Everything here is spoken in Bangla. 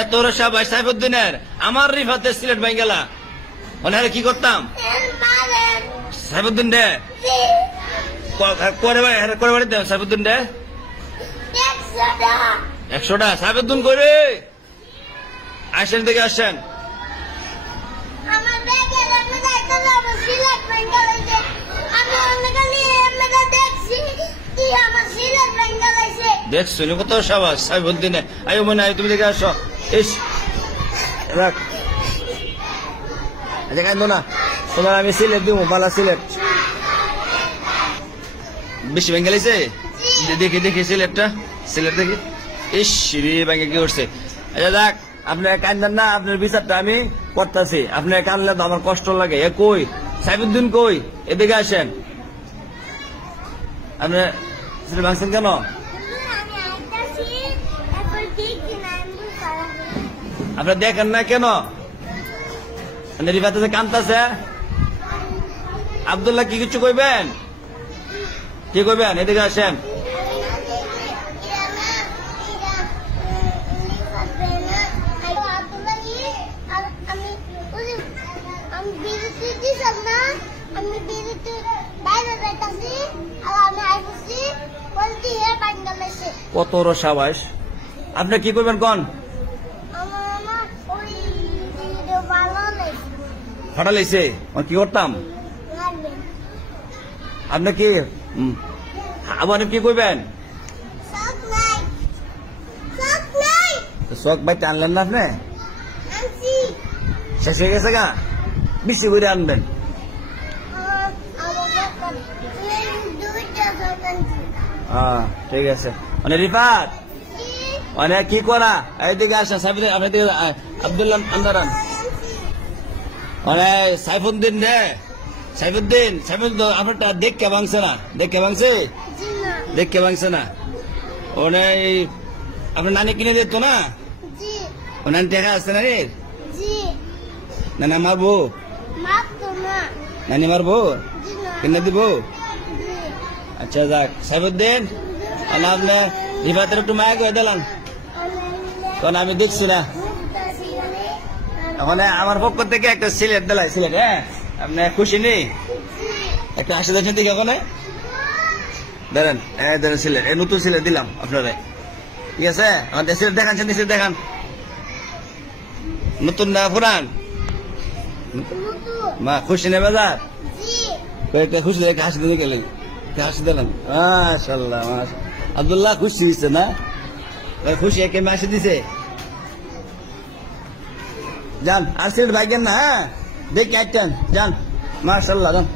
এত সবাই সাইফুদ্দিনের আমার রিফাতে সিলেট বেঙ্গলা ওনারে কি করতাম সাইফুদ্দিন রে করে বাড়ি দেন সাইফুদ্দিন রে 100টা সাইফুদ্দিন করে আসেন থেকে আসেন দেখছো কত সাবাস সাইফুদ্দিনে আয়ো মনে হয় তুমি দেখে আসো ইস রাখ কান্দো না তোমার আমি সিলেট দিব বালা সিলেট বেশি বেঙ্গালিছে দেখি দেখি সিলেটটা সিলেট দেখি ইস রে ব্যাঙ্গে কি করছে আচ্ছা দেখ আপনার কান্দেন না আপনার বিচারটা আমি করতেছি আপনার কানলে তো আমার কষ্ট লাগে এ কই সাইফুদ্দিন কই এদিকে আসেন আপনি সিলেট ভাঙছেন কেন আপনি দেখেন না কেন রিফাতে কান্তাছে আব্দুল্লাহ কি কিছু কইবেন কি কইবেন এদিকে আসেন কত রসাবাস আপনি কি করবেন কোন ফাটা লাইছে কি করতাম আপনি কি আবার কি করবেন শখ ভাই টানলেন না আপনি শেষ হয়ে গেছে গা বেশি করে আনবেন ঠিক আছে মানে রিফাত মানে কি করা এইদিকে আসেন আপনার দিকে আব্দুল্লাহ আন্দারান মানে সাইফুদ্দিন রে সাইফুদ্দিন আপনারটা দেখকে ভাঙছে না দেখকে ভাঙছে দেখকে ভাঙছে না ওনে আপনার নানি কিনে দিত না ও নানি টাকা আসছে না রে নানা মারবো নানি মারবো কিনে দিব আচ্ছা যাক সাইফুদ্দিন আপনার রিফাতের একটু মায়া করে দিলাম কারণ আমি দেখছি না এখন আমার পক্ষ থেকে একটা সিলেট দিলাই সিলেট হ্যাঁ আপনি খুশি নেই একটা হাসি দেখেন দেখি ওখানে ধরেন ধরেন সিলেট এই নতুন সিলেট দিলাম আপনারা ঠিক আছে আমাদের সিলেট দেখান সিলেট দেখান নতুন না পুরান মা খুশি নেই বাজার একটা খুশি দেখে হাসি দিয়ে গেলেন হাসি দিলাম মাশাআল্লাহ আব্দুল্লাহ খুশি হয়েছে না খুশি একে হাসি দিছে যান আর সিলেট ভাইগেন না হ্যাঁ দেখি যান মাশাআল্লাহ যান